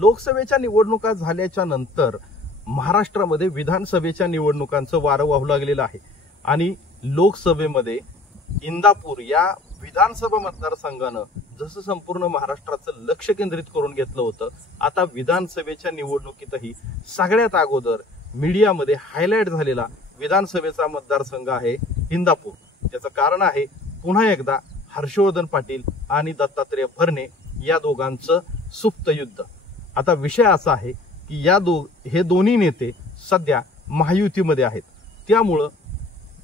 लोकसभेच्या निवडणुका झाल्याच्या नंतर महाराष्ट्रामध्ये विधानसभेच्या निवडणुकांचं वारं वाहू लागलेलं आहे आणि लोकसभेमध्ये इंदापूर या विधानसभा मतदारसंघानं जसं संपूर्ण महाराष्ट्राचं लक्ष केंद्रित करून घेतलं होतं, आता विधानसभेच्या निवडणुकीतही सगळ्यात अगोदर मीडियामध्ये हायलाइट झालेला विधानसभेचा मतदारसंघ आहे इंदापूर। त्याचं कारण आहे पुन्हा एकदा हर्षवर्धन पाटील आणि दत्तात्रय भरणे या दोघांचं सुप्त युद्ध। आता विषय असा आहे की हे दोन्ही नेते सध्या महायुतीमध्ये आहेत, त्यामुळं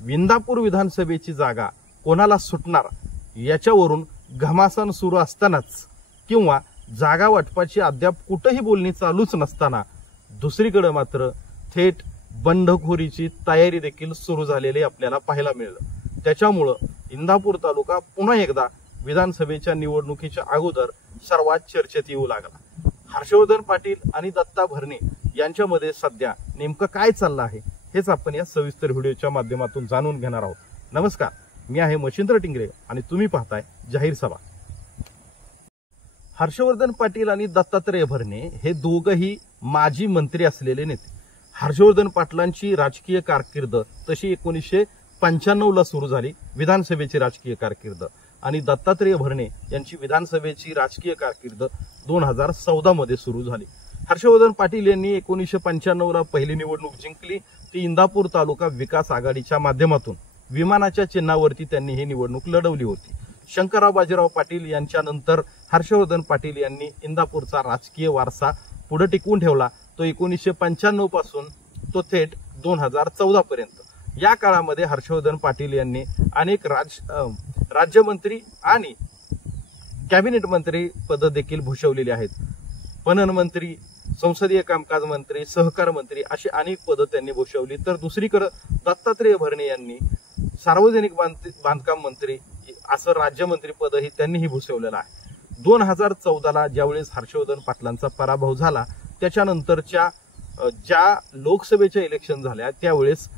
इंदापूर विधानसभेची जागा कोणाला सुटणार याच्यावरून घमासान सुरू असतानाच किंवा जागा वाटपाची अद्याप कुठेही बोलणी चालूच नसताना दुसरीकडे मात्र थेट बंडखोरीची तयारी देखील सुरू झालेली आपल्याला पाहायला मिळालं। त्याच्यामुळं इंदापूर तालुका पुन्हा एकदा विधानसभेच्या निवडणुकीच्या अगोदर सर्वात चर्चेत येऊ लागला। हर्षवर्धन पाटील आणि दत्ता भरणे यांच्यामध्ये सध्या नेमकं काय चाललं आहे हेच आपण या सविस्तर व्हिडिओच्या माध्यमातून जाणून घेणार आहोत। नमस्कार, मी आहे मच्छिंद्र टिंगरे आणि तुम्ही पाहताय जाहीर सभा। हर्षवर्धन पाटील आणि दत्तात्रय भरणे हे दोघंही माजी मंत्री असलेले नेते। हर्षवर्धन पाटलांची राजकीय कारकीर्द तशी 1995 ला सुरू झाली विधानसभेची राजकीय कारकीर्द, आणि दत्तात्रय भरणे यांची विधानसभेची राजकीय कारकीर्द 2014 मध्ये सुरू झाली। हर्षवर्धन पाटील यांनी 1995 ला पहिली निवडणूक जिंकली, ती इंदापूर तालुका विकास आघाडीच्या माध्यमातून विमानाच्या चिन्हावरती त्यांनी ही निवडणूक लढवली होती। शंकरराव बाजीराव पाटील यांच्यानंतर हर्षवर्धन पाटील यांनी इंदापूरचा राजकीय वारसा पुढे टिकवून ठेवला, तो 1995 पासून तो थेट 2014 पर्यंत। या काळामध्ये हर्षवर्धन पाटील यांनी अनेक राज्यमंत्री आणि कॅबिनेट मंत्री पद देखील भूषवलेली आहेत। पणन मंत्री, संसदीय कामकाज मंत्री, सहकार मंत्री अशी अनेक पदं त्यांनी भूषवली। तर दुसरीकडे दत्तात्रय भरणे यांनी सार्वजनिक बांधकाम मंत्री असं राज्यमंत्री पदही त्यांनीही भूषवलेलं आहे। 2014 ला ज्यावेळेस हर्षवर्धन पाटलांचा पराभव झाला त्याच्यानंतरच्या ज्या लोकसभेच्या इलेक्शन झाल्या त्यावेळेस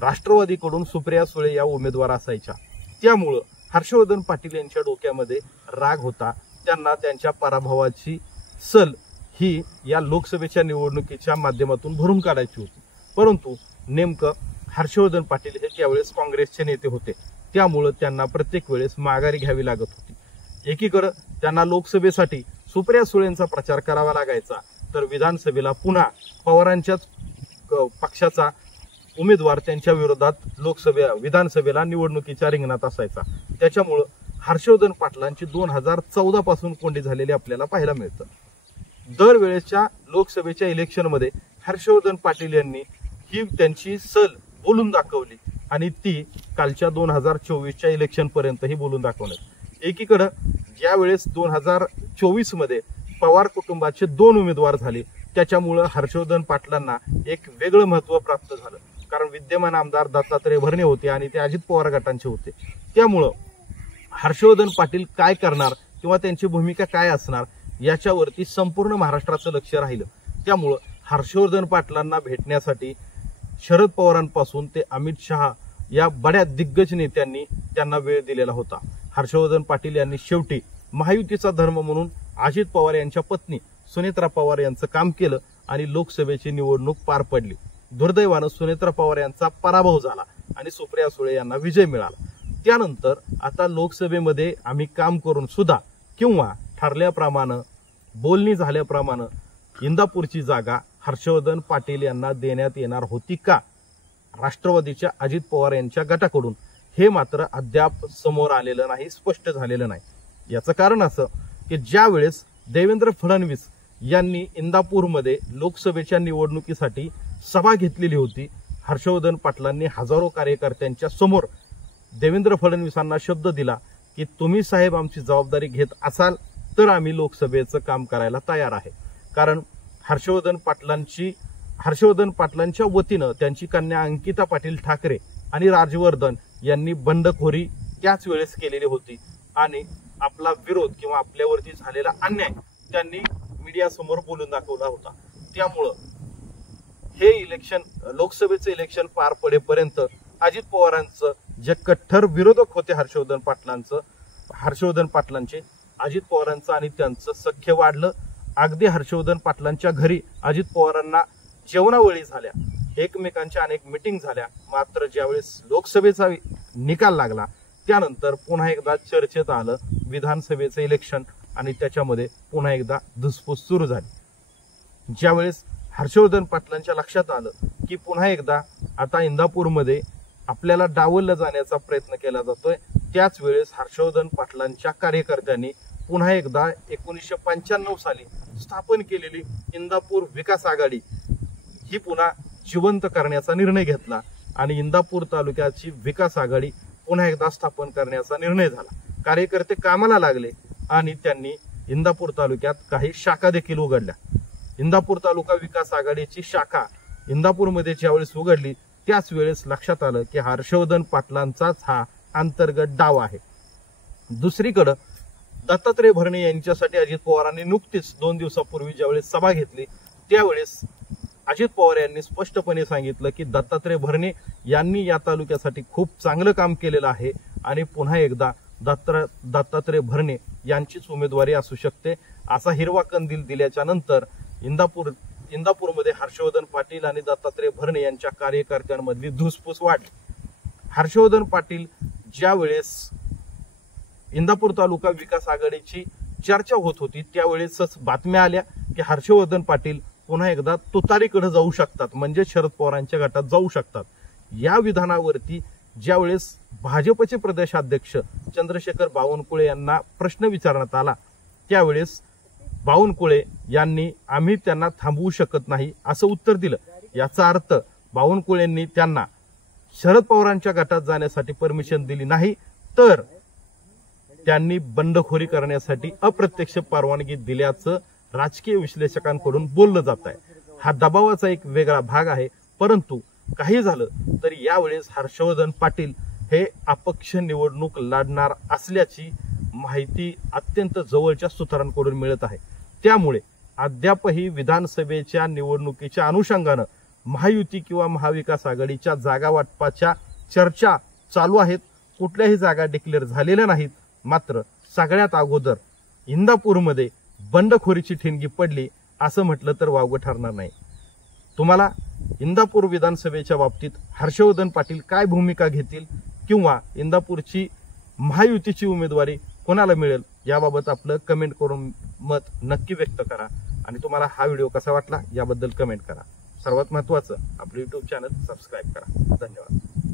राष्ट्रवादीकडून सुप्रिया सुळे या उमेदवार असायच्या, त्यामुळं हर्षवर्धन पाटील यांच्या डोक्यामध्ये राग होता, त्यांना त्यांच्या पराभवाची सल ही या लोकसभेच्या निवडणुकीच्या माध्यमातून भरून काढायची होती। परंतु नेमकं हर्षवर्धन पाटील हे त्यावेळेस काँग्रेसचे नेते होते, त्यामुळे त्यांना प्रत्येक वेळेस माघारी घ्यावी लागत होती। एकीकडे त्यांना लोकसभेसाठी सुप्रिया सुळेंचा प्रचार करावा लागायचा, तर विधानसभेला पुन्हा पवारांच्याच पक्षाचा उमेदवार त्यांच्या विरोधात विधानसभेला निवडणुकीच्या रिंगणात असायचा। त्याच्यामुळे हर्षवर्धन पाटलांची 2014 पासून कोंडी झालेली आपल्याला पाहायला मिळतं। दरवेळेच्या लोकसभेच्या इलेक्शनमध्ये हर्षवर्धन पाटील यांनी ही त्यांची सल बोलून दाखवली आणि ती कालच्या 2024च्या इलेक्शन पर्यंतही बोलून दाखवण्यात। एकीकडे ज्यावेळेस 2024 मध्ये पवार कुटुंबाचे 2 उमेदवार झाले, त्याच्यामुळे हर्षवर्धन पाटलांना एक वेगळं महत्व प्राप्त झालं, कारण विद्यमान आमदार दत्तात्रय भरणे होते आणि ते अजित पवार गटांचे होते। त्यामुळं हर्षवर्धन पाटील काय करणार किंवा त्यांची भूमिका काय असणार याच्यावरती संपूर्ण महाराष्ट्राचं लक्ष राहिलं। त्यामुळं हर्षवर्धन पाटलांना भेटण्यासाठी शरद पवारांपासून ते अमित शहा या बड्या दिग्गज नेत्यांनी त्यांना वेळ दिलेला होता। हर्षवर्धन पाटील यांनी शेवटी महायुतीचा धर्म म्हणून अजित पवार यांच्या पत्नी सुनेत्रा पवार यांचं काम केलं आणि लोकसभेची निवडणूक पार पडली। दुर्दैवानं सुनेत्रा पवार यांचा पराभव झाला आणि सुप्रिया सुळे यांना विजय मिळाला। त्यानंतर आता लोकसभेमध्ये आम्ही काम करून सुद्धा किंवा ठरल्याप्रमाणे बोलणी झाल्याप्रमाणे इंदापूरची जागा हर्षवर्धन पाटील यांना देण्यात येणार होती का राष्ट्रवादीच्या अजित पवार यांच्या गटाकडून, हे मात्र अद्याप समोर आलेलं नाही, स्पष्ट झालेलं नाही। याचं कारण असं की ज्या वेळेस देवेंद्र फडणवीस यांनी इंदापूरमध्ये लोकसभेच्या निवडणुकीसाठी सभा घेतलेली होती, हर्षवर्धन पाटलांनी हजारो कार्यकर्त्यांच्या समोर देवेंद्र फडणवीसांना शब्द दिला की तुम्ही साहेब आमची जबाबदारी घेत असाल तर आम्ही लोकसभेचं काम करायला तयार आहे। कारण हर्षवर्धन पाटलांच्या वतीनं त्यांची कन्या अंकिता पाटील ठाकरे आणि राजवर्धन यांनी बंडखोरी त्याच वेळेस केलेली होती आणि आपला विरोध किंवा आपल्यावरती झालेला अन्याय त्यांनी मीडियासमोर बोलून दाखवला होता। त्यामुळं हे इलेक्शन, लोकसभेचं इलेक्शन पार पडेपर्यंत अजित पवारांचं जे कट्टर विरोधक होते हर्षवर्धन पाटलांचे अजित पवारांचं आणि त्यांचं सख्य वाढलं अगदी हर्षवर्धन पाटलांच्या घरी अजित पवारांना जेवणावळी झाल्या, एकमेकांच्या अनेक मिटिंग झाल्या. मात्र ज्यावेळेस लोकसभेचा निकाल लागला त्यानंतर पुन्हा एकदा चर्चेत आलं विधानसभेचं इलेक्शन आणि त्याच्यामध्ये पुन्हा एकदा धुसफूस सुरू झाली. ज्यावेळेस हर्षवर्धन पाटलांच्या लक्षात आलं की पुन्हा एकदा आता इंदापूरमध्ये आपल्याला डावललं जाण्याचा प्रयत्न केला जातोय, त्याच वेळेस हर्षवर्धन पाटलांच्या कार्यकर्त्यांनी पुन्हा एकदा 1995 साली स्थापन केलेली इंदापूर विकास आघाडी ही पुन्हा जिवंत करण्याचा निर्णय घेतला आणि इंदापूर तालुक्याची विकास आघाडी पुन्हा एकदा स्थापन करण्याचा निर्णय झाला. कार्यकर्ते कामाला लागले आणि त्यांनी इंदापूर तालुक्यात काही शाखा देखील उघडल्या. इंदापूर तालुका विकास आघाडीची शाखा इंदापूरमध्ये ज्यावेळेस उघडली त्याच वेळेस लक्षात आलं की हर्षवर्धन पाटलांचाच हा अंतर्गत डाव आहे. दुसरीकडे दत्तात्रय भरणे यांच्यासाठी अजित पवारांनी नुकतीच 2 दिवसापूर्वी ज्यावेळेस सभा घेतली त्यावेळेस अजित पवार यांनी स्पष्टपणे सांगितलं की दत्तात्रय भरणे यांनी या तालुक्यासाठी खूप चांगलं काम केलेलं आहे आणि पुन्हा एकदा दत्तात्रय भरणे यांचीच उमेदवारी असू शकते. असा हिरवा कंदील दिल्याच्या नंतर इंदापूरमध्ये हर्षवर्धन पाटील आणि दत्तात्रय भरणे यांच्या कार्यकर्त्यांमधली धुसफूस वाढली. हर्षवर्धन पाटील ज्यावेळेस इंदापूर तालुका विकास आघाडीची चर्चा होत होती त्यावेळेसच बातम्या आल्या की हर्षवर्धन पाटील पुन्हा एकदा तुतारीकडे जाऊ शकतात, म्हणजे शरद पवारांच्या गटात जाऊ शकतात. या विधानावरती ज्यावेळेस भाजपचे प्रदेशाध्यक्ष चंद्रशेखर बावनकुळे यांना प्रश्न विचारण्यात आला त्यावेळेस बावनकुळे यांनी आम्ही त्यांना थांबवू शकत नाही असं उत्तर दिलं. याचा अर्थ बावनकुळेंनी त्यांना शरद पवारांच्या गटात जाण्यासाठी परमिशन दिली नाही, तर त्यांनी बंडखोरी करण्यासाठी अप्रत्यक्ष परवानगी दिल्याचं राजकीय विश्लेषकांकडून बोललं जात आहे. हा दबावाचा एक वेगळा भाग आहे. परंतु काही झालं तरी यावेळेस हर्षवर्धन पाटील हे अपक्ष निवडणूक लढणार असल्याची माहिती अत्यंत जवळच्या सूत्रांकडून मिळत आहे. त्यामुळे अद्यापही विधानसभेच्या निवडणुकीच्या अनुषंगानं महायुती किंवा महाविकास आघाडीच्या जागा वाटपाच्या चर्चा चालू आहेत. कुठल्याही जागा डिक्लेअर झालेल्या नाहीत. मात्र सगळ्यात अगोदर इंदापूरमध्ये बंडखोरीची ठिणगी पडली असं म्हटलं तर वावगं ठरणार नाही. तुम्हाला इंदापूर विधानसभेच्या बाबतीत हर्षवर्धन पाटील काय भूमिका घेतील किंवा इंदापूरची महायुतीची उमेदवारी कोणाला मिळेल याबाबत आपलं कमेंट करून मत नक्की व्यक्त करा आणि तुम्हाला हा व्हिडिओ कसा वाटला याबद्दल कमेंट करा. सर्वात महत्त्वाचं आपलं YouTube चॅनल सबस्क्राईब करा. धन्यवाद.